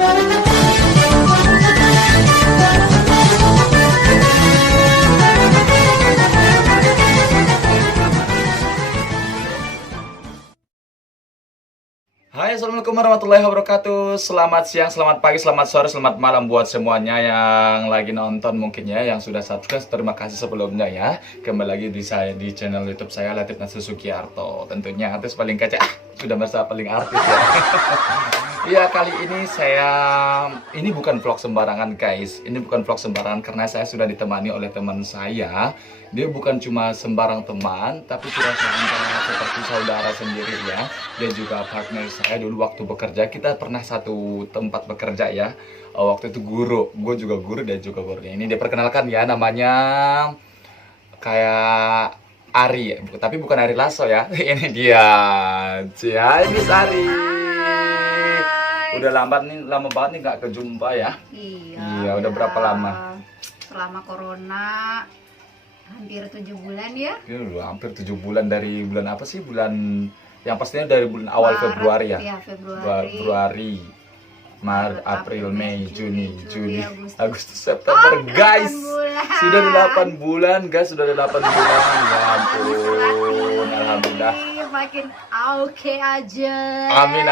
Hai, assalamualaikum warahmatullahi wabarakatuh. Selamat siang, selamat pagi, selamat sore, selamat malam buat semuanya yang lagi nonton mungkin ya, yang sudah subscribe. Terima kasih sebelumnya ya. Kembali lagi di channel YouTube saya Latif Nasir Sugiarto. Tentunya artis paling kece. Sudah merasa paling artis ya. Iya, kali ini ini bukan vlog sembarangan guys. Ini bukan vlog sembarangan karena saya sudah ditemani oleh teman saya. Dia bukan cuma sembarang teman, tapi sudah seperti saudara sendiri ya. Dia juga partner saya dulu waktu bekerja. Kita pernah satu tempat bekerja ya. Waktu itu guru, gue juga guru dan juga guru. Ini dia perkenalkan ya, namanya kayak Ari ya, tapi bukan Ari Lasso ya. Ini dia, Miss Ari. Udah lama banget nih nggak kejumpa ya. Iya, udah berapa lama? Selama corona hampir 7 bulan ya. Udah hampir 7 bulan. Dari bulan apa sih? Bulan yang pastinya dari bulan awal Maret, Februari ya. Iya, Februari. Maret, April, Mei, Juni, Agustus. Agustus, September, guys. 8 bulan. Sudah 8 bulan, guys. Sudah 8 bulan. Ya ampun, alhamdulillah. Makin oke aja. Amin.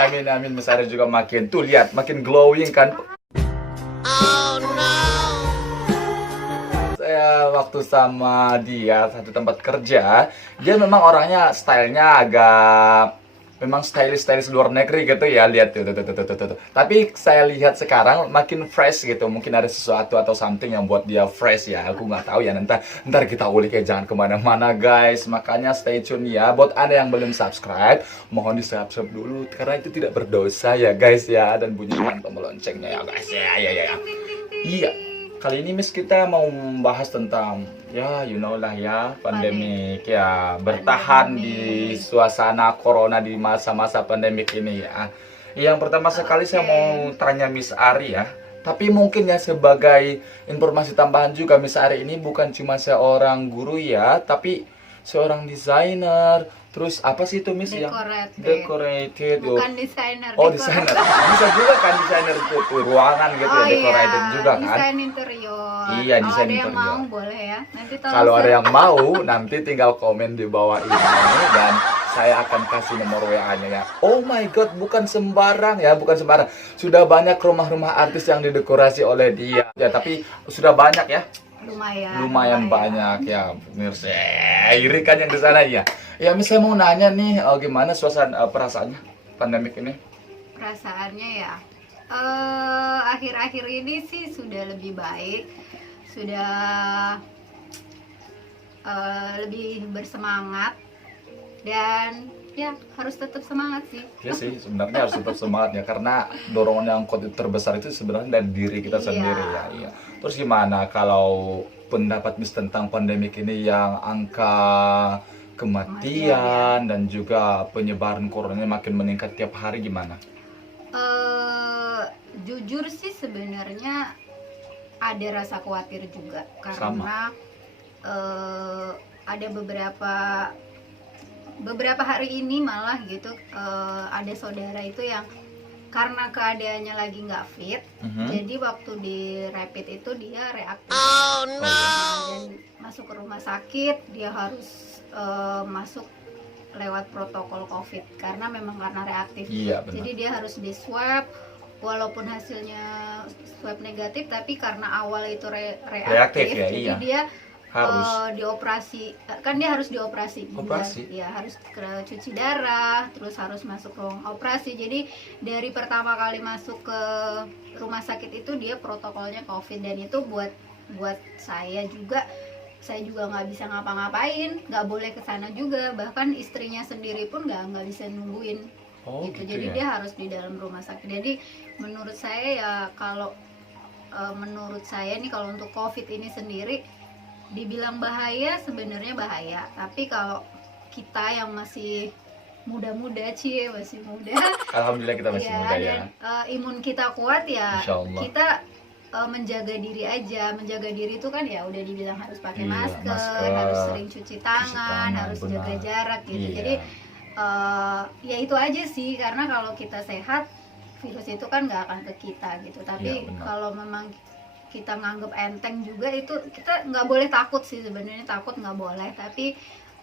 Mas Ari juga makin tuh lihat, makin glowing kan. Saya waktu sama dia satu tempat kerja, dia memang orangnya stylenya agak memang stylish luar negeri gitu ya, lihat tuh. Tapi saya lihat sekarang makin fresh gitu, mungkin ada sesuatu atau something yang buat dia fresh ya, aku nggak tahu ya, ntar kita ulik ya, jangan kemana-mana guys, makanya stay tune ya. Buat anda yang belum subscribe, mohon di subscribe dulu karena itu tidak berdosa ya guys ya, dan bunyikan tombol loncengnya ya guys ya. Iya. Kali ini Miss kita mau membahas tentang ya you know lah ya, pandemik ya, bertahan di suasana corona di masa-masa pandemik ini ya. Yang pertama sekali saya mau tanya Miss Ari ya. Tapi mungkin ya sebagai informasi tambahan juga, Miss Ari ini bukan cuma seorang guru ya, tapi seorang desainer. Terus apa sih itu Miss yang decorated? Bukan desainer. Oh, desainer. Bisa juga kan desainer itu ruangan gitu ya, decorated juga kan? Desain interior. Iya, desain ada interior. yang mau boleh ya. Nanti Kalau ada yang mau, nanti tinggal komen di bawah ini dan saya akan kasih nomor WA-nya ya. Oh my god, bukan sembarang ya, bukan sembarang. Sudah banyak rumah-rumah artis yang didekorasi oleh dia. Ya, tapi sudah banyak ya. Lumayan banyak ya, pemirsa. Iri kan yang di sana ya. Ya, misalnya mau nanya nih, gimana suasana perasaannya pandemik ini? Perasaannya ya, akhir-akhir ini sih sudah lebih baik, sudah lebih bersemangat, dan ya harus tetap semangat sih. Ya sih, sebenarnya harus tetap semangat ya, karena dorongan yang kuat terbesar itu sebenarnya dari diri kita sendiri ya. Iya. Terus gimana kalau pendapat Miss tentang pandemik ini, yang angka kematian dan juga penyebaran corona makin meningkat tiap hari, gimana? Jujur sih sebenarnya ada rasa khawatir juga karena ada beberapa hari ini malah gitu, ada saudara itu yang karena keadaannya lagi nggak fit, jadi waktu di rapid itu dia reaktif. Dan masuk ke rumah sakit, dia harus masuk lewat protokol COVID karena memang karena reaktif. Iya, benar. Jadi dia harus di swab, walaupun hasilnya swab negatif, tapi karena awal itu reaktif ya, jadi iya. dia Harus dioperasi, kan dia harus dioperasi. Operasi? Ya harus cuci darah, terus harus masuk ruang operasi. Jadi dari pertama kali masuk ke rumah sakit itu dia protokolnya COVID, dan itu buat saya juga nggak bisa ngapa-ngapain, nggak boleh ke sana juga, bahkan istrinya sendiri pun nggak bisa nungguin. Gitu. Jadi ya? dia harus di dalam rumah sakit. Jadi menurut saya ya, kalau menurut saya nih, kalau untuk COVID ini sendiri dibilang bahaya, sebenarnya bahaya, tapi kalau kita yang masih muda-muda, masih muda, alhamdulillah kita masih muda ya, dan imun kita kuat ya, Insyaallah. kita menjaga diri aja. Menjaga diri itu kan ya udah dibilang harus pakai masker, harus sering cuci tangan, harus benar. jaga jarak gitu. Jadi ya itu aja sih, karena kalau kita sehat virus itu kan nggak akan ke kita gitu. Tapi Iya, benar. kalau memang kita nganggep enteng juga, itu kita nggak boleh takut sih sebenarnya. Takut nggak boleh, tapi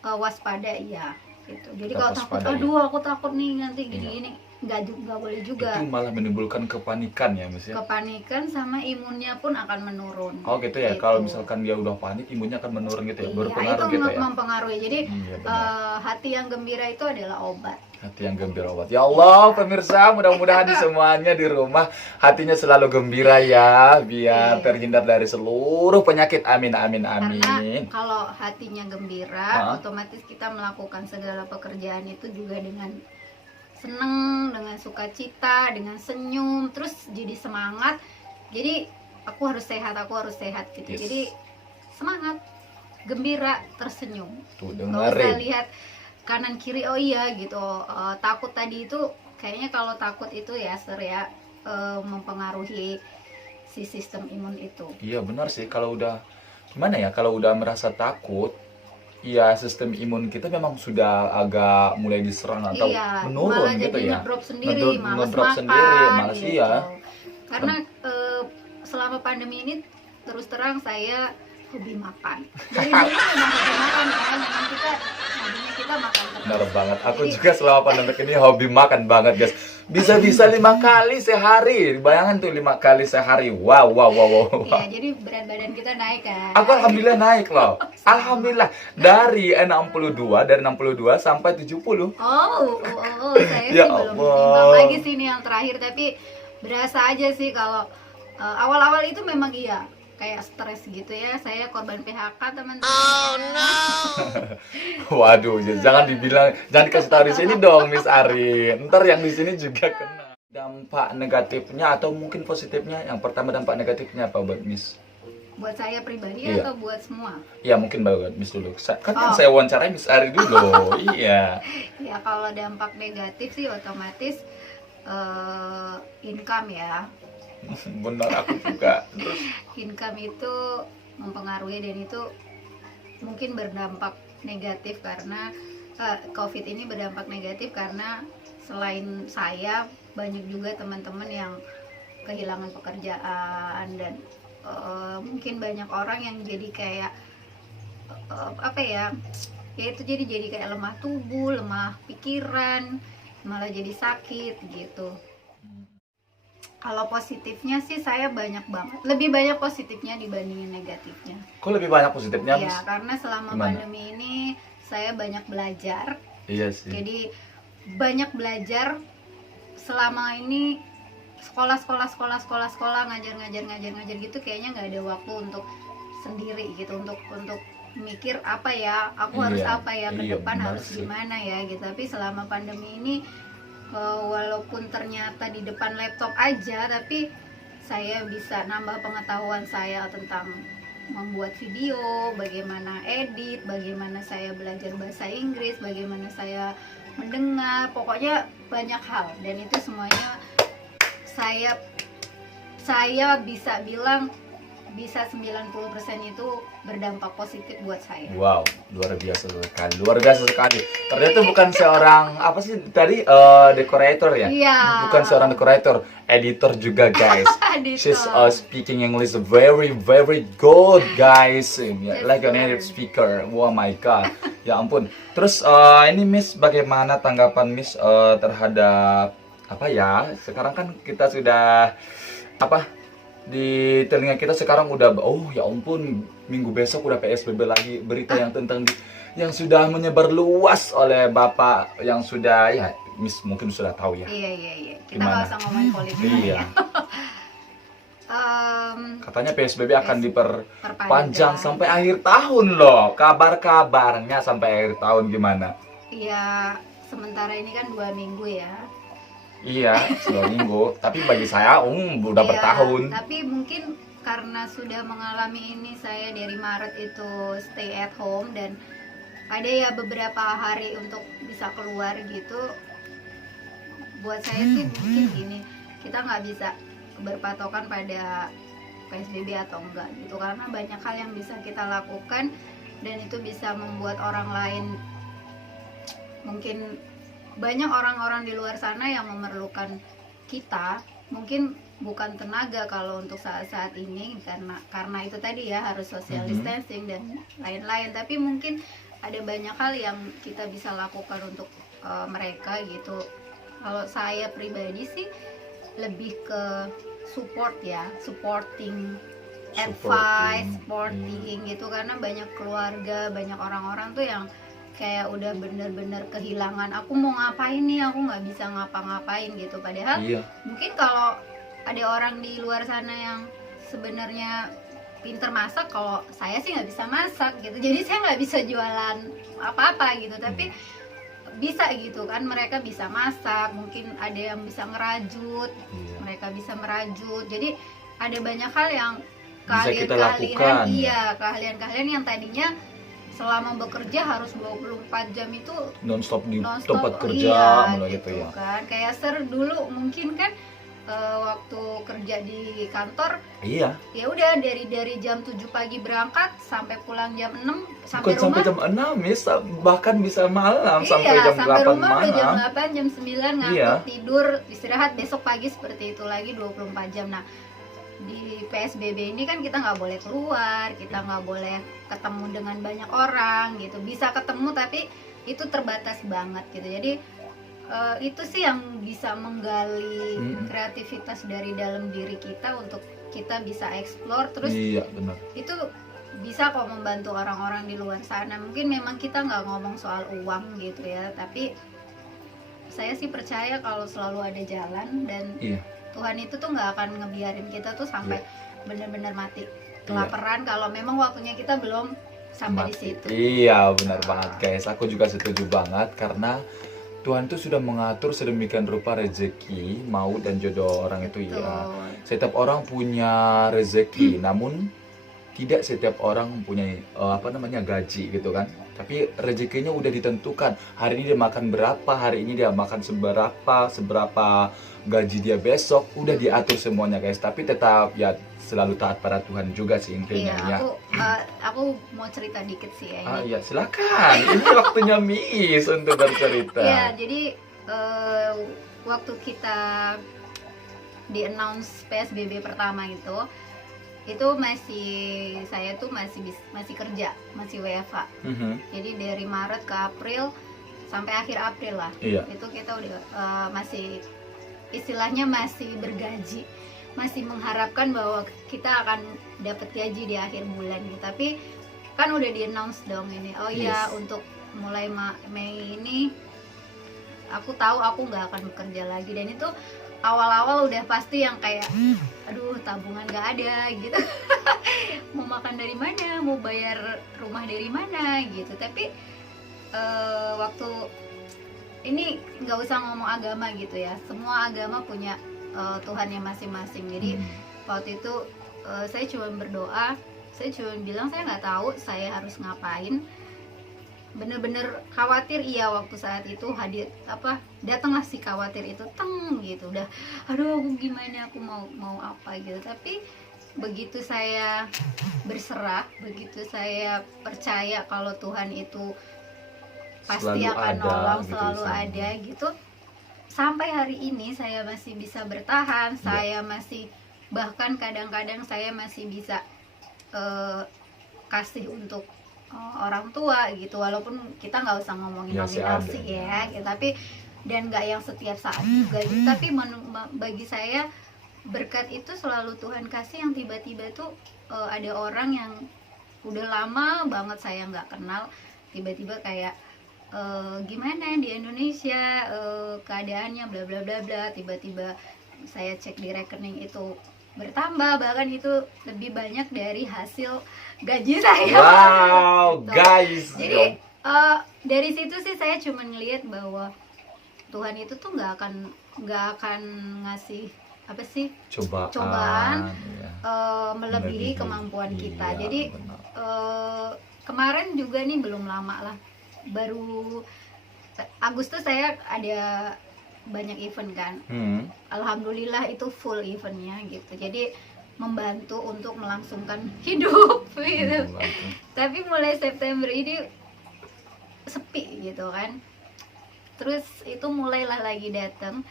waspada iya gitu. Jadi Tetap kalau takut, waspada, aduh aku takut nih nanti Iya. gini-gini, nggak boleh juga. Itu malah menimbulkan kepanikan ya Miss ya. Kepanikan sama imunnya pun akan menurun. Oh gitu ya, Gitu. kalau misalkan dia udah panik, imunnya akan menurun gitu ya, Iya, berpengaruh itu gitu ya. mempengaruhi. Jadi Iya benar. hati yang gembira itu adalah obat. Hati yang gembira obat. Ya Allah, pemirsa, mudah-mudahan semuanya di rumah hatinya selalu gembira ya, biar Iya. terhindar dari seluruh penyakit. Amin, amin, Karena amin. kalau hatinya gembira, Hah? otomatis kita melakukan segala pekerjaan itu juga dengan seneng, dengan sukacita, dengan senyum, terus jadi semangat. Jadi aku harus sehat gitu. Yes. Jadi semangat, gembira, tersenyum. Tuh Nggak usah dengerin. lihat kanan kiri, oh iya gitu. Takut tadi itu kayaknya, kalau takut itu ya mempengaruhi si sistem imun itu. Iya benar sih, kalau udah gimana ya, kalau udah merasa takut, ya sistem imun kita memang sudah agak mulai diserang atau Iya, menurun malah gitu jadi ya. ngedrop sendiri, males Ngedrop makan sendiri, males gitu. iya. Karena selama pandemi ini terus terang saya hobi makan. Dari dulu memang hobi makan ya, memang hobinya kita makan terus. Benar banget. Aku Jadi, juga selama pandemi ini hobi makan banget, guys. Bisa-bisa 5 kali sehari. Bayangin tuh 5 kali sehari. Wow, wow, wow, wow. ya, jadi berat badan kita naik kan. Aku alhamdulillah naik loh. Alhamdulillah dari 62 sampai 70. Saya Ya sih belum Allah. timbang lagi sih ini yang terakhir, tapi berasa aja sih kalau awal-awal itu memang iya kayak stres gitu ya. Saya korban PHK, teman-teman. Waduh, jangan dibilang, jangan dikasih tahu di sini dong, Miss Ari. Ntar yang di sini juga kena. Dampak negatifnya atau mungkin positifnya. Yang pertama dampak negatifnya apa buat Miss? Buat saya pribadi Iya. atau buat semua? Ya mungkin buat Miss dulu. Kan yang Oh. saya wawancarai Miss Ari dulu. Iya. Ya kalau dampak negatif sih otomatis income ya. Benar, aku juga. Terus Income itu mempengaruhi, dan itu mungkin berdampak negatif karena COVID ini berdampak negatif karena selain saya, banyak juga teman-teman yang kehilangan pekerjaan, dan mungkin banyak orang yang jadi kayak apa ya itu jadi kayak lemah tubuh, lemah pikiran, malah jadi sakit gitu. Kalau positifnya sih saya banyak banget, lebih banyak positifnya dibandingin negatifnya. kok lebih banyak positifnya, Miss? Ya, karena selama Gimana? pandemi ini saya banyak belajar. Iya sih. Jadi banyak belajar selama ini, sekolah ngajar gitu, kayaknya nggak ada waktu untuk sendiri gitu, untuk mikir apa ya, aku harus Iya, apa ya ke iya, depan, benar harus sih. gimana ya gitu. Tapi selama pandemi ini walaupun ternyata di depan laptop aja, tapi saya bisa nambah pengetahuan saya tentang membuat video, bagaimana edit, bagaimana saya belajar bahasa Inggris, bagaimana saya mendengar, pokoknya banyak hal. Dan itu semuanya saya bisa bilang bisa 90% itu berdampak positif buat saya. Wow, luar biasa sekali. Luar biasa sekali. Ternyata bukan seorang apa sih tadi dekorator ya? Iya. Bukan seorang dekorator, editor juga, guys. Editor. She's speaking English very very good, guys. Like a native speaker. Oh my god. Ya ampun. Terus ini Miss, bagaimana tanggapan Miss terhadap apa ya? Sekarang kan kita sudah apa? Di telinga kita sekarang udah, oh ya ampun, minggu besok udah PSBB lagi. Berita yang tentang yang sudah menyebar luas oleh Bapak yang sudah, ya Miss mungkin sudah tahu ya. Iya. Kita Gimana? nggak usah ngomongin politik Iya. ya. Katanya PSBB akan diperpanjang Perpanjang. sampai akhir tahun loh. Kabar-kabarnya sampai akhir tahun gimana? Iya, sementara ini kan 2 minggu ya. Iya, 2 minggu. Tapi bagi saya, udah Iya, bertahun. Tapi mungkin karena sudah mengalami ini, saya dari Maret itu stay at home, dan ada ya beberapa hari untuk bisa keluar gitu. Buat saya sih mungkin gini, kita nggak bisa berpatokan pada PSBB atau enggak gitu, karena banyak hal yang bisa kita lakukan, dan itu bisa membuat orang lain, mungkin banyak orang-orang di luar sana yang memerlukan kita mungkin bukan tenaga kalau untuk saat-saat ini, karena itu tadi ya harus social distancing dan lain-lain, tapi mungkin ada banyak hal yang kita bisa lakukan untuk mereka gitu. Kalau saya pribadi sih lebih ke support ya, supporting advice, supporting gitu, karena banyak keluarga, banyak orang-orang tuh yang kayak udah bener-bener kehilangan, aku mau ngapain nih, aku nggak bisa ngapa-ngapain gitu. Padahal mungkin kalau ada orang di luar sana yang sebenarnya pinter masak, kalau saya sih nggak bisa masak gitu, jadi saya nggak bisa jualan apa-apa gitu, tapi bisa gitu kan, mereka bisa masak, mungkin ada yang bisa ngerajut, mereka bisa merajut, jadi ada banyak hal yang keahlian-keahlian, keahlian-keahlian yang tadinya selama bekerja harus 24 jam itu non-stop di tempat kerja, gitu ya kan. Kayak dulu mungkin kan waktu kerja di kantor, ya udah dari jam 7 pagi berangkat sampai pulang jam 6, sampai sampai jam 6 ya, bahkan bisa malam, sampai jam 8 rumah malam. Udah jam 8, jam 9 ngantuk, tidur, istirahat, besok pagi seperti itu lagi 24 jam. Nah, di PSBB ini kan kita nggak boleh keluar, kita nggak boleh ketemu dengan banyak orang gitu, bisa ketemu tapi itu terbatas banget gitu. Jadi itu sih yang bisa menggali kreativitas dari dalam diri kita untuk kita bisa explore terus. Benar. Itu bisa kok membantu orang-orang di luar sana. Mungkin memang kita nggak ngomong soal uang gitu ya, tapi saya sih percaya kalau selalu ada jalan, dan Tuhan itu tuh nggak akan ngebiarin kita tuh sampai benar-benar mati kelaparan kalau memang waktunya kita belum sampai di situ. Iya, benar banget guys. Aku juga setuju banget, karena Tuhan tuh sudah mengatur sedemikian rupa rezeki, maut dan jodoh orang itu ya. Setiap orang punya rezeki, namun tidak setiap orang mempunyai gaji gitu kan. Tapi rezekinya udah ditentukan. Hari ini dia makan berapa, hari ini dia makan seberapa gaji dia besok, udah diatur semuanya guys. Tapi tetap ya selalu taat pada Tuhan juga sih intinya ya. Aku mau cerita dikit sih ya ini. Iya, silakan. Ini waktunya Miis untuk bercerita. Iya, jadi waktu kita di announce PSBB pertama itu saya tuh masih kerja, masih WFH. Jadi dari Maret ke April sampai akhir April lah. Itu kita udah masih istilahnya masih bergaji, masih mengharapkan bahwa kita akan dapat gaji di akhir bulan gitu. Tapi kan udah di announce dong ini. Untuk mulai Mei ini aku tahu aku nggak akan bekerja lagi, dan itu awal-awal udah pasti yang kayak aduh tabungan nggak ada gitu. Mau makan dari mana, mau bayar rumah dari mana gitu. Tapi waktu ini nggak usah ngomong agama gitu ya, semua agama punya Tuhannya masing-masing. Jadi waktu itu saya cuma berdoa, saya cuma bilang saya nggak tahu saya harus ngapain. Bener-bener khawatir waktu saat itu datanglah si khawatir itu gitu, udah aduh aku gimana, aku mau apa gitu. Tapi begitu saya berserah, begitu saya percaya kalau Tuhan itu pasti akan nolong, selalu ada gitu, sampai hari ini saya masih bisa bertahan. Saya masih, bahkan kadang-kadang saya masih bisa kasih untuk orang tua gitu, walaupun kita nggak usah ngomongin nominasi ya gitu, tapi dan nggak yang setiap saat juga gitu. Tapi bagi saya berkat itu selalu Tuhan kasih, yang tiba-tiba tuh ada orang yang udah lama banget saya nggak kenal, tiba-tiba kayak gimana di Indonesia keadaannya bla bla bla bla, tiba-tiba saya cek di rekening itu bertambah, bahkan itu lebih banyak dari hasil gaji saya. Wow, gitu. Guys. Jadi dari situ sih saya cuma ngelihat bahwa Tuhan itu tuh nggak akan ngasih cobaan melebihi kemampuan kita. Jadi kemarin juga nih belum lama lah, baru Agustus saya ada banyak event kan. Alhamdulillah itu full eventnya gitu, jadi membantu untuk melangsungkan hidup gitu. Tapi mulai September ini sepi gitu kan, terus itu mulailah lagi datang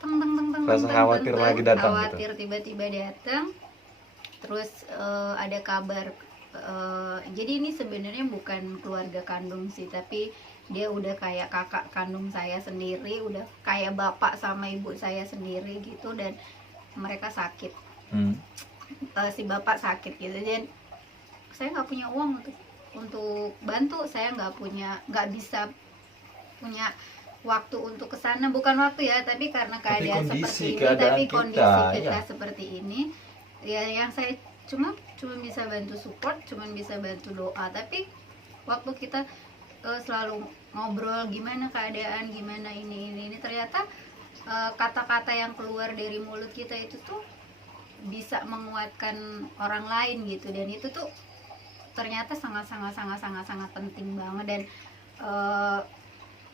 teng teng teng teng Rasa teng, khawatir teng, lagi datang khawatir tiba-tiba datang. Terus ada kabar, jadi ini sebenarnya bukan keluarga kandung sih, tapi dia udah kayak kakak kandung saya sendiri, udah kayak bapak sama ibu saya sendiri gitu, dan mereka sakit. Si bapak sakit gitu, dan saya nggak punya uang untuk bantu, saya nggak bisa punya waktu untuk kesana, bukan waktu ya, tapi karena keadaan seperti ini, tapi kondisi kita seperti ini ya, yang saya cuma bisa bantu support, cuma bisa bantu doa. Tapi waktu kita selalu ngobrol gimana keadaan, gimana ini ternyata kata-kata yang keluar dari mulut kita itu tuh bisa menguatkan orang lain gitu, dan itu tuh ternyata sangat penting banget. Dan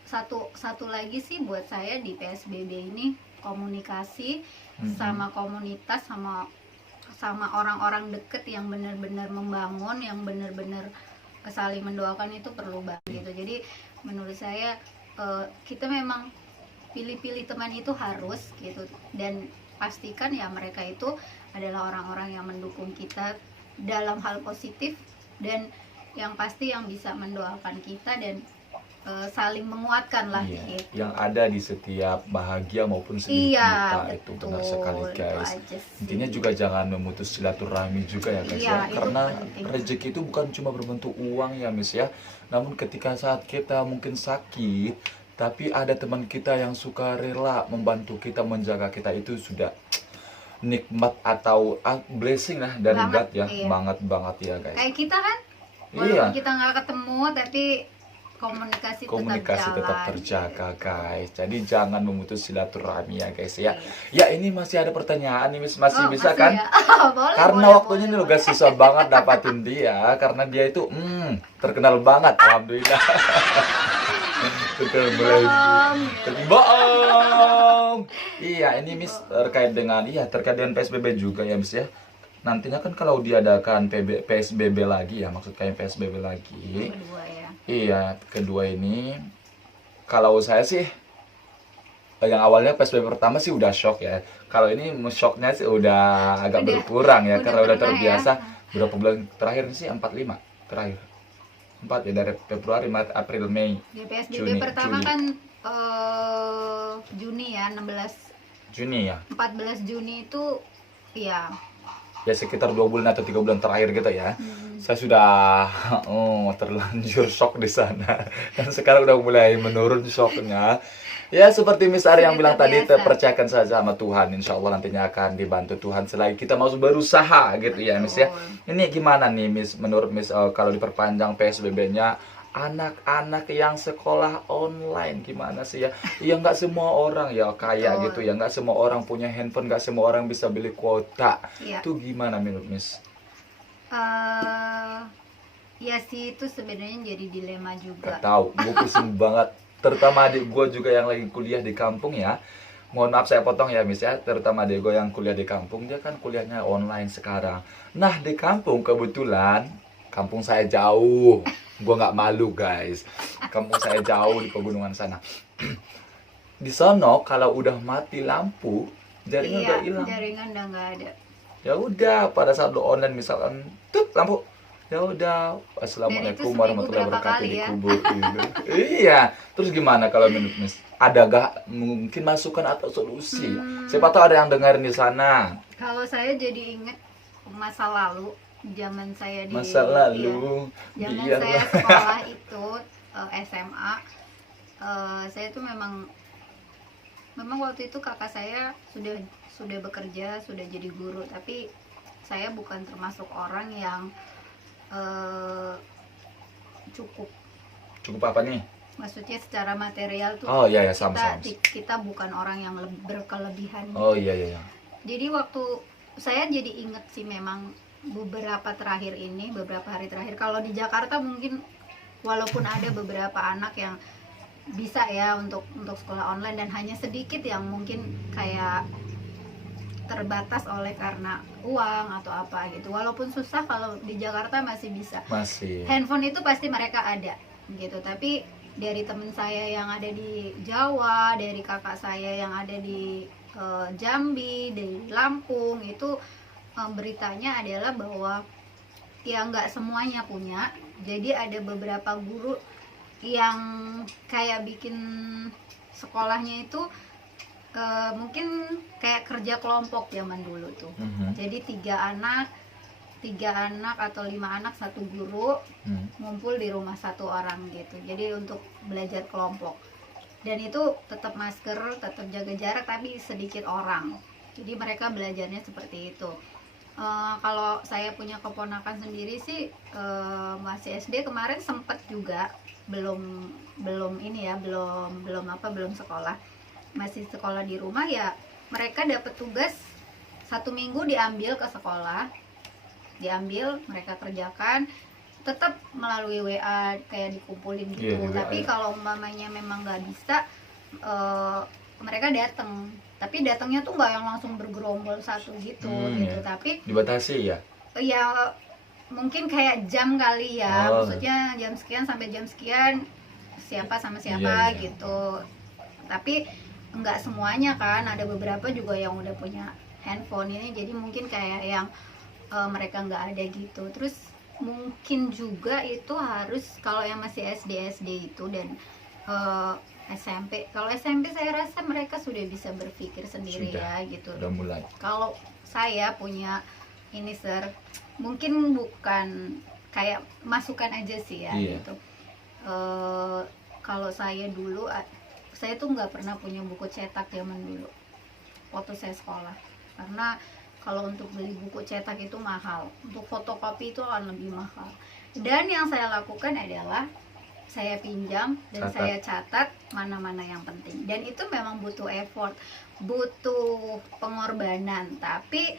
satu lagi sih buat saya di PSBB ini, komunikasi sama komunitas, sama orang-orang deket yang benar-benar membangun, yang benar-benar saling mendoakan, itu perlu banget gitu. Jadi menurut saya kita memang pilih-pilih teman itu harus gitu, dan pastikan ya mereka itu adalah orang-orang yang mendukung kita dalam hal positif, dan yang pasti yang bisa mendoakan kita dan saling menguatkan lah gitu. Yang ada di setiap bahagia maupun sedih kita, itu benar sekali guys. Intinya juga jangan memutus silaturahmi juga ya guys ya, karena rezeki itu bukan cuma berbentuk uang ya Miss ya, namun ketika saat kita mungkin sakit, tapi ada teman kita yang suka rela membantu kita, menjaga kita, itu sudah nikmat atau blessing lah dari God ya. Banget ya guys. Kayak kita kan, walaupun kita nggak ketemu, tapi komunikasi tetap terjaga guys. Jadi jangan memutus silaturahmi ya guys ya. Ya ini masih ada pertanyaan nih Miss, masih bisa kan? Ya? Karena waktunya ini udah susah banget dapatin dia, karena dia itu terkenal banget, alhamdulillah. Bohong. Iya, ini Miss terkait dengan PSBB juga ya Miss ya. Nantinya kan kalau diadakan PSBB lagi ya, maksudnya PSBB lagi. Kedua ya. Iya, kedua ini kalau saya sih yang awalnya PSBB pertama sih udah shock ya. Kalau ini shocknya sih udah agak berkurang ya, karena udah terbiasa. Berapa bulan terakhir sih? 45 terakhir. 4 ya, dari Februari, Maret, April, Mei. Di PSBB pertama kan Juni ya, 16 Juni ya. 14 Juni itu ya sekitar 2 bulan atau 3 bulan terakhir gitu ya. Saya sudah terlanjur shock di sana. Dan sekarang udah mulai menurun shocknya. Ya seperti Miss Ari yang bilang tadi, percayakan saja sama Tuhan. Insya Allah nantinya akan dibantu Tuhan selagi kita mau berusaha gitu ya Miss ya. Ini gimana nih Miss, menurut Miss kalau diperpanjang PSBB-nya, anak-anak yang sekolah online gimana sih ya? Ya nggak semua orang ya kaya gitu ya, nggak semua orang punya handphone, nggak semua orang bisa beli kuota. Itu gimana menurut Miss? Ya sih, itu sebenarnya jadi dilema juga. Gak tahu, gue pusing banget. Terutama adik gue juga yang lagi kuliah di kampung ya. Mohon maaf saya potong ya Miss ya. Terutama adik gue yang kuliah di kampung, dia kan kuliahnya online sekarang. Nah di kampung kebetulan, kampung saya jauh. Gue nggak malu guys. Kampung saya jauh di pegunungan sana. Di sono kalau udah mati lampu, jaringan udah hilang. Jaringan udah nggak ada. Ya udah, pada saat lo online misalkan, tuh lampu. Ya udah, assalamualaikum warahmatullahi wabarakatuh, dikubur gitu. Iya, terus gimana kalau menurut Miss? Ada gak mungkin masukan atau solusi? Siapa tahu ada yang dengerin di sana. Kalau saya jadi inget masa lalu, zaman saya di zaman saya sekolah itu SMA, saya tuh memang waktu itu kakak saya sudah bekerja, sudah jadi guru, tapi saya bukan termasuk orang yang cukup apa nih? Maksudnya secara material tuh sama. Kita bukan orang yang berkelebihan. Iya. Jadi waktu saya jadi inget sih, memang beberapa hari terakhir kalau di Jakarta mungkin walaupun ada beberapa anak yang bisa ya untuk sekolah online, dan hanya sedikit yang mungkin kayak terbatas oleh karena uang atau apa gitu. Walaupun susah, kalau di Jakarta masih bisa. Masih. Handphone itu pasti mereka ada gitu. Tapi dari temen saya yang ada di Jawa, dari kakak saya yang ada di Jambi, dari Lampung, itu beritanya adalah bahwa ya nggak semuanya punya. Jadi ada beberapa guru yang kayak bikin sekolahnya itu mungkin kayak kerja kelompok zaman dulu tuh. Jadi 3 anak atau 5 anak satu guru ngumpul di rumah satu orang gitu. Jadi untuk belajar kelompok. Dan itu tetap masker, tetap jaga jarak, tapi sedikit orang. Jadi mereka belajarnya seperti itu. Kalau saya punya keponakan sendiri sih masih SD, kemarin sempet juga belum ini ya, belum sekolah, masih sekolah di rumah ya. Mereka dapat tugas 1 minggu diambil ke sekolah, mereka kerjakan, tetap melalui WA kayak dikumpulin gitu. Tapi kalau umpamanya memang nggak bisa, mereka datang. Tapi datangnya tuh nggak yang langsung bergerombol satu gitu gitu. Tapi dibatasi ya? Ya mungkin kayak jam kali ya, maksudnya jam sekian sampai jam sekian siapa sama siapa gitu. Tapi nggak semuanya kan, ada beberapa juga yang udah punya handphone ini, jadi mungkin kayak yang mereka nggak ada gitu. Terus mungkin juga itu harus kalau yang masih SD itu dan SMP. Kalau SMP saya rasa mereka sudah bisa berpikir sendiri ya gitu. Udah mulai. Kalau saya punya ini mungkin bukan kayak masukan aja sih ya gitu. Kalau saya dulu, saya tuh nggak pernah punya buku cetak zaman dulu waktu saya sekolah, karena kalau untuk beli buku cetak itu mahal, untuk fotokopi itu akan lebih mahal. Dan yang saya lakukan adalah saya pinjam dan saya catat mana-mana yang penting. Dan itu memang butuh effort, butuh pengorbanan, tapi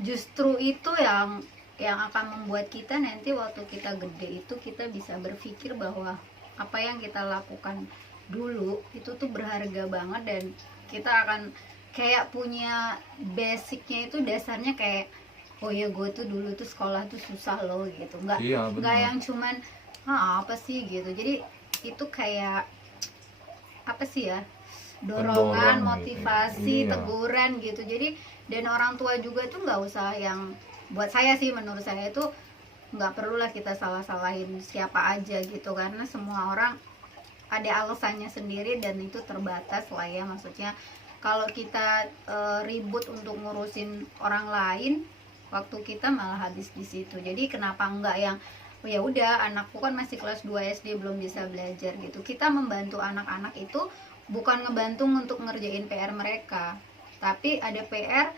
justru itu yang akan membuat kita nanti waktu kita gede itu kita bisa berpikir bahwa apa yang kita lakukan dulu itu tuh berharga banget, dan kita akan kayak punya basicnya itu, dasarnya kayak oh ya gue tuh dulu tuh sekolah tuh susah loh gitu, nggak yang cuman apa sih gitu. Jadi itu kayak apa sih ya, dorongan, motivasi, teguran gitu. Jadi dan orang tua juga tuh nggak usah yang, buat saya sih, menurut saya itu nggak perlulah kita salah-salahin siapa aja gitu, karena semua orang ada alasannya sendiri dan itu terbatas lah ya. Maksudnya kalau kita ribut untuk ngurusin orang lain, waktu kita malah habis di situ. Jadi kenapa enggak yang oh ya udah, anakku kan masih kelas 2 SD belum bisa belajar gitu. Kita membantu anak-anak itu bukan ngebantu untuk ngerjain PR mereka, tapi ada PR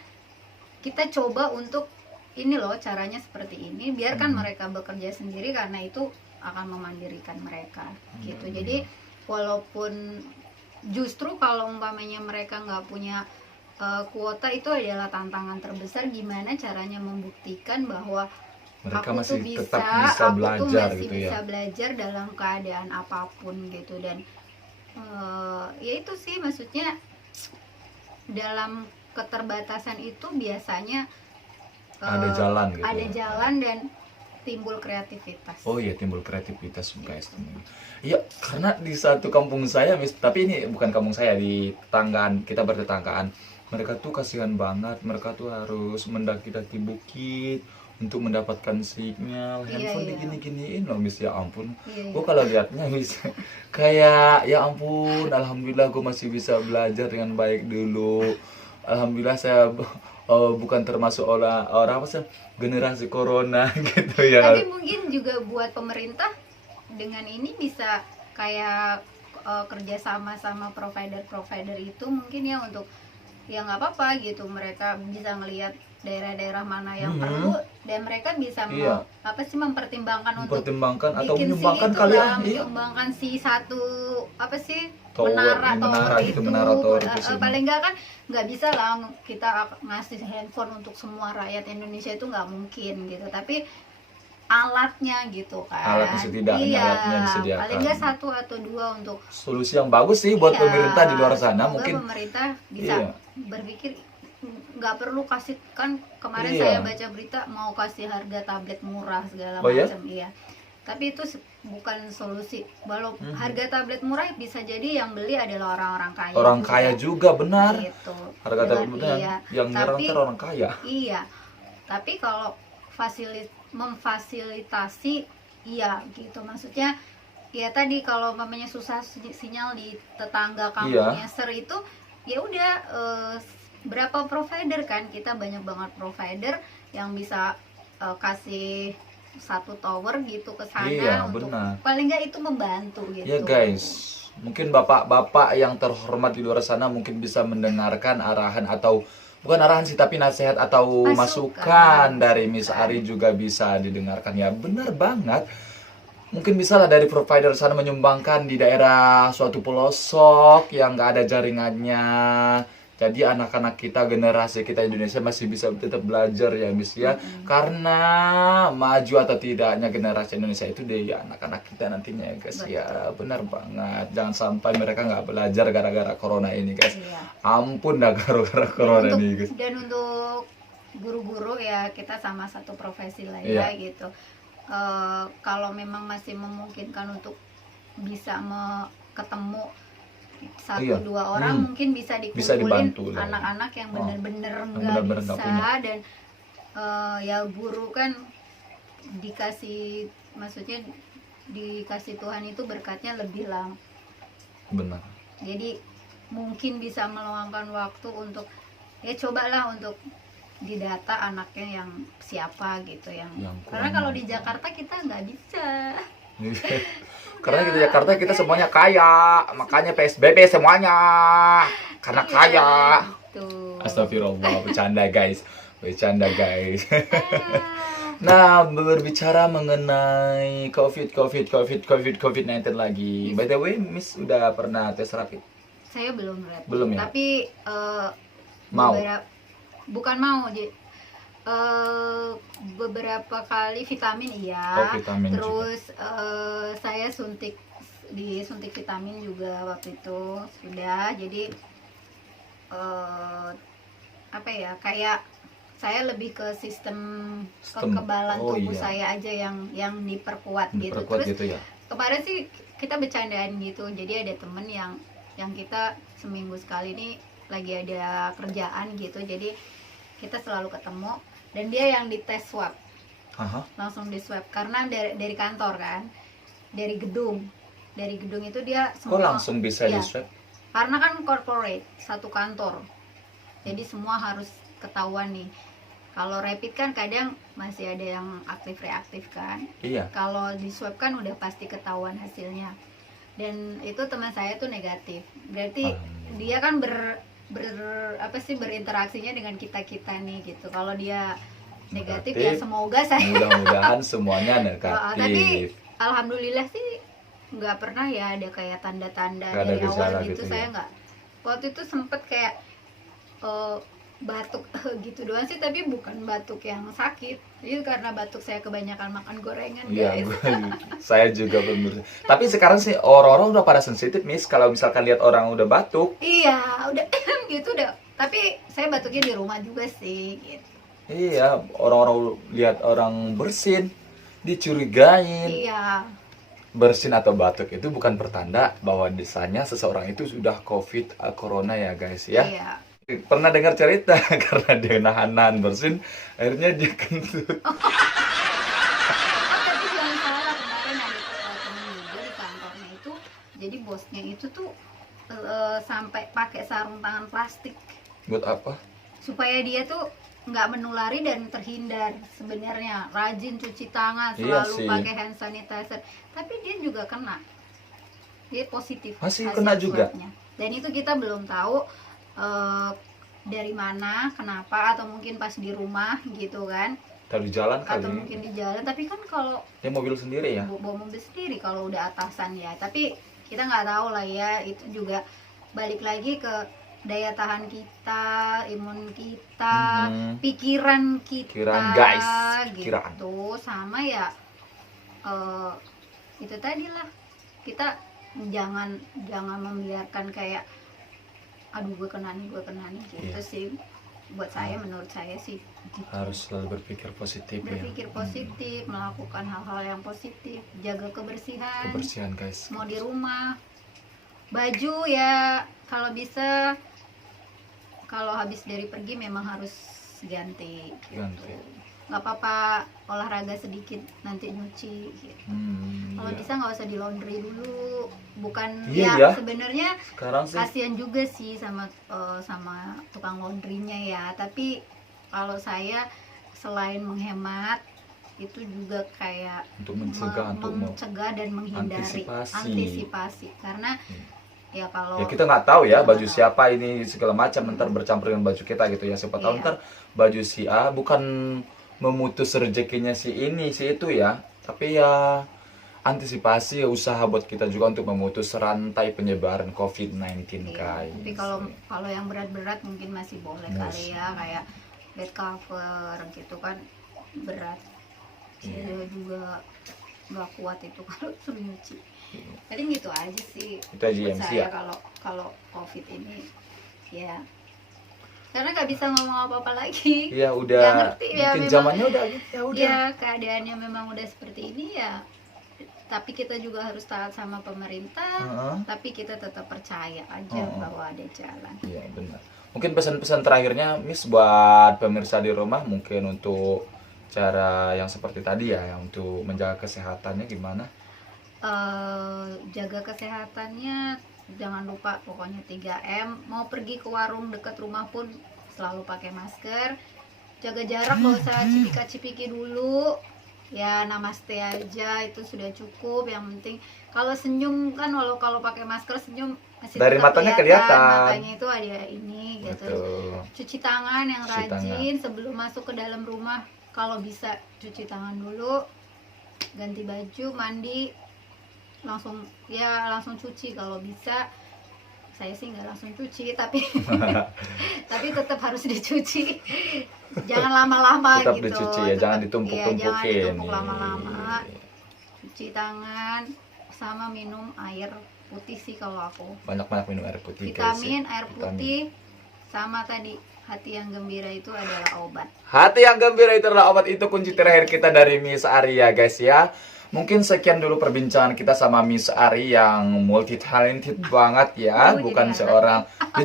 kita coba untuk ini loh caranya seperti ini, biarkan mereka bekerja sendiri karena itu akan memandirikan mereka gitu. Jadi walaupun justru kalau umpamanya mereka nggak punya kuota, itu adalah tantangan terbesar, gimana caranya membuktikan bahwa mereka aku masih tuh tetap bisa aku belajar tuh masih gitu bisa ya. belajar dalam keadaan apapun gitu. Dan ya itu sih, maksudnya dalam keterbatasan itu biasanya Ada jalan gitu. ada jalan dan timbul kreativitas. Oh iya, timbul kreativitas guys. Iya, karena di satu kampung saya, tapi ini bukan kampung saya, di tetanggaan, kita bertetanggaan. Mereka tuh kasihan banget, mereka tuh harus mendaki-daki bukit untuk mendapatkan sinyal handphone. Digini-giniin loh Miss, ya ampun. Gue kalau liatnya Miss kayak ya ampun, alhamdulillah gue masih bisa belajar dengan baik dulu. Alhamdulillah saya bukan termasuk orang apa sih, generasi corona gitu ya. Tapi mungkin juga buat pemerintah dengan ini bisa kayak kerjasama sama provider itu mungkin ya, untuk ya nggak apa-apa gitu, mereka bisa ngelihat daerah-daerah mana yang perlu dan mereka bisa mempertimbangkan untuk atau bikin menyumbangkan si kali ya, menyumbangkan si satu apa sih, menara tower gitu, itu, menara tower itu sih. paling nggak kan nggak bisa lah kita ngasih handphone untuk semua rakyat Indonesia, itu nggak mungkin gitu. Tapi alatnya gitu kan, alatnya setidaknya alatnya disediakan, paling nggak 1 atau 2 untuk solusi yang bagus sih buat pemerintah di luar sana. Mungkin pemerintah bisa berpikir nggak perlu kasih, kan kemarin saya baca berita mau kasih harga tablet murah segala ya? macam. Iya, tapi itu bukan solusi. Walau Mhm. harga tablet murah bisa jadi yang beli adalah orang-orang kaya Orang juga, kaya juga, benar. gitu. Harga tablet benar. Iya, Yang nyerang tapi ntar orang kaya. iya, tapi kalau memfasilitasi, iya gitu, maksudnya ya tadi kalau mamanya susah sinyal di tetangga kampungnya itu, ya udah, berapa provider kan, kita banyak banget provider yang bisa kasih satu tower gitu ke sana, Iya, untuk benar. paling nggak itu membantu gitu. Ya guys, mungkin bapak-bapak yang terhormat di luar sana mungkin bisa mendengarkan arahan, atau bukan arahan sih, tapi nasihat atau masukan dari Miss Ari juga bisa didengarkan. Ya benar banget. Mungkin bisa lah dari provider sana menyumbangkan di daerah suatu pelosok yang nggak ada jaringannya. Jadi anak-anak kita, generasi kita Indonesia masih bisa tetap belajar ya Miss ya. Karena maju atau tidaknya generasi Indonesia itu deh ya anak-anak kita nantinya ya guys. Betul. Ya benar banget. Jangan sampai mereka nggak belajar gara-gara corona ini guys. Iya. Ampun dah gara-gara corona ini guys. Dan untuk guru-guru ya kita sama satu profesi lah Iya. ya gitu. Kalau memang masih memungkinkan untuk bisa ketemu satu Iya. dua orang, mungkin bisa Bisa dikumpulin dibantu lah. anak-anak yang bener-bener bener-bener nggak nggak bisa, punya. dan ya guru kan dikasih, maksudnya dikasih Tuhan itu berkatnya lebih lah, Benar. jadi mungkin bisa meluangkan waktu untuk ya cobalah untuk didata anaknya yang siapa gitu, yang karena kalau di Jakarta kita nggak bisa. Karena di Jakarta kita semuanya kaya, makanya PSBB semuanya karena kaya. Tuh. Astagfirullah, bercanda guys, bercanda guys. Ah, Nah, berbicara mengenai COVID-19 lagi. By the way, Miss udah pernah tes rapid? saya belum rapid. Belum ya? Tapi Mau? bukan mau, beberapa kali vitamin iya. Oh, vitamin Terus saya disuntik vitamin juga waktu itu sudah. Jadi apa ya, kayak saya lebih ke sistem kekebalan Oh, tubuh iya. saya aja yang diperkuat gitu. Diperkuat Terus gitu ya? kemarin sih kita bercandaan gitu, jadi ada temen yang kita seminggu sekali ini lagi ada kerjaan gitu, jadi kita selalu ketemu, dan dia yang dites swab, Aha. langsung di swab karena dari kantor kan, dari gedung itu dia Kok langsung bisa iya, di swab? karena kan corporate satu kantor, jadi semua harus ketahuan nih. Kalau rapid kan kadang masih ada yang aktif reaktif kan. Iya. Kalau di swab kan udah pasti ketahuan hasilnya. Dan itu teman saya tuh negatif. Berarti dia kan berinteraksinya dengan kita-kita nih gitu. Kalau dia negatif ya semoga saya. Mudah-mudahan semuanya Tapi negatif. alhamdulillah sih nggak pernah ya ada kayak tanda-tanda Nggak ada dari awal gejala gitu, gitu saya ya? nggak. Waktu itu sempet kayak batuk gitu doang sih, tapi bukan batuk yang sakit. Itu karena batuk saya kebanyakan makan gorengan Iya, guys. saya juga bener. Tapi sekarang sih orang-orang udah pada sensitif, Miss. Kalau misalkan lihat orang udah batuk. Iya, udah gitu udah. Tapi saya batuknya di rumah juga sih gitu. Iya, orang-orang lihat orang bersin, dicurigain. Iya. Bersin atau batuk itu bukan pertanda bahwa desanya seseorang itu sudah COVID, corona ya guys ya. Iya. Pernah dengar cerita karena dia nahan-nahan bersin, akhirnya dia kentut. Tapi jangan salah, kemarin ada temen juga di kantornya itu, jadi bosnya itu tuh sampai pakai sarung tangan plastik Buat apa? supaya dia tuh nggak menulari dan terhindar. Sebenarnya rajin cuci tangan, Iya selalu sih. pakai hand sanitizer, tapi dia juga kena, dia positif. Masih hasil kena juga? swabnya. Dan itu kita belum tahu dari mana, kenapa, atau mungkin pas di rumah gitu kan, Kalau di jalan atau kali. mungkin di jalan. Tapi kan kalau Ya mobil sendiri ya. bawa mobil sendiri kalau udah atasan ya, tapi kita nggak tahu lah ya. Itu juga balik lagi ke daya tahan kita, imun kita, pikiran kita, Pikiran, guys. gitu. Pikiran. Sama ya itu tadi lah, kita jangan membiarkan kayak aduh gue kena nih gitu Iya. sih. buat saya, menurut saya sih gitu. Harus selalu berpikir positif ya. Berpikir positif, melakukan hal-hal yang positif, jaga kebersihan. Kebersihan guys. Mau di rumah, baju ya kalau bisa, kalau habis dari pergi memang harus ganti gitu. Nggak apa-apa olahraga sedikit nanti nyuci gitu. Kalau Iya. bisa nggak usah di laundry dulu, bukan Iya, ya ya. sebenarnya Sekarang sih kasihan juga sih sama sama tukang laundrynya ya, tapi kalau saya selain menghemat itu juga kayak untuk mencegah, untuk mencegah dan menghindari antisipasi karena ya kalau ya kita nggak tahu ya kita baju nggak tahu. siapa ini segala macam ntar bercampur dengan baju kita gitu ya, siapa tahu Iya. ntar baju si A bukan memutus rezekinya si ini si itu ya, tapi ya antisipasi ya, usaha buat kita juga untuk memutus rantai penyebaran COVID-19 Iya, guys. tapi kalau yang berat-berat mungkin masih boleh kali ya, kayak bed cover gitu kan berat. Saya juga nggak kuat itu kalau suruh nyuci. Paling gitu aja sih. Itu aja buat yang saya ya. kalau COVID ini ya. Karena nggak bisa ngomong apa-apa lagi. Ya udah, Ya, ngerti ya, mungkin memang. zamannya udah ya udah. Ya keadaannya memang udah seperti ini ya. Tapi kita juga harus taat sama pemerintah. Heeh. Tapi kita tetap percaya aja bahwa ada jalan. Iya benar. Mungkin pesan-pesan terakhirnya Miss buat pemirsa di rumah, mungkin untuk cara yang seperti tadi ya, yang untuk menjaga kesehatannya gimana? Jaga kesehatannya, jangan lupa pokoknya 3M. Mau pergi ke warung dekat rumah pun selalu pakai masker, jaga jarak, nggak usah cipika-cipiki dulu ya, namaste aja itu sudah cukup. Yang penting kalau senyum kan, walau kalau pakai masker senyum masih Dari tetap matanya kelihatan. matanya itu ada ini gitu. Betul. Cuci tangan yang Cuci rajin sebelum masuk ke dalam rumah, kalau bisa cuci tangan dulu, ganti baju, mandi, langsung cuci kalau bisa. Saya sih nggak langsung cuci, tapi tapi tetap harus dicuci. Jangan lama-lama Tetap gitu. dicuci ya, jangan ditumpuk-tumpukin. Iya, jangan ditumpuk Iya. lama-lama. Cuci tangan sama minum air putih sih kalau aku. Banyak-banyak minum air putih guys. Vitamin, ya. air putih, sama tadi hati yang gembira itu adalah obat. Hati yang gembira itu adalah obat, itu kunci terakhir kita dari Miss Ari ya guys ya. Mungkin sekian dulu perbincangan kita sama Miss Ari yang multi talented banget ya, bukan seorang, dia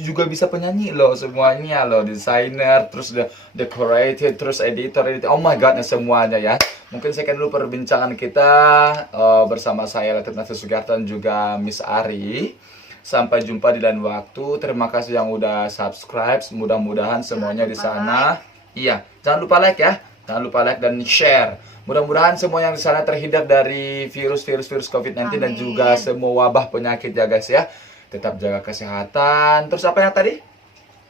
juga bisa penyanyi loh semuanya loh, desainer, terus decorated, terus editor, oh my god semuanya ya. Mungkin sekian dulu perbincangan kita bersama saya Latif Nasir Sugiarto dan juga Miss Ari. Sampai jumpa di lain waktu. Terima kasih yang udah subscribe. Mudah-mudahan semuanya di sana. Iya, jangan lupa like ya. Jangan lupa like dan share. Mudah-mudahan semua yang di sana terhindar dari virus COVID-19 dan juga semua wabah penyakit ya guys ya. Tetap jaga kesehatan. Terus apa yang tadi?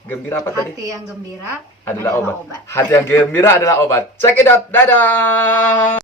Gembira apa tadi? Hati yang gembira Adalah obat. obat. Hati yang gembira adalah obat. Check it out. Dadah.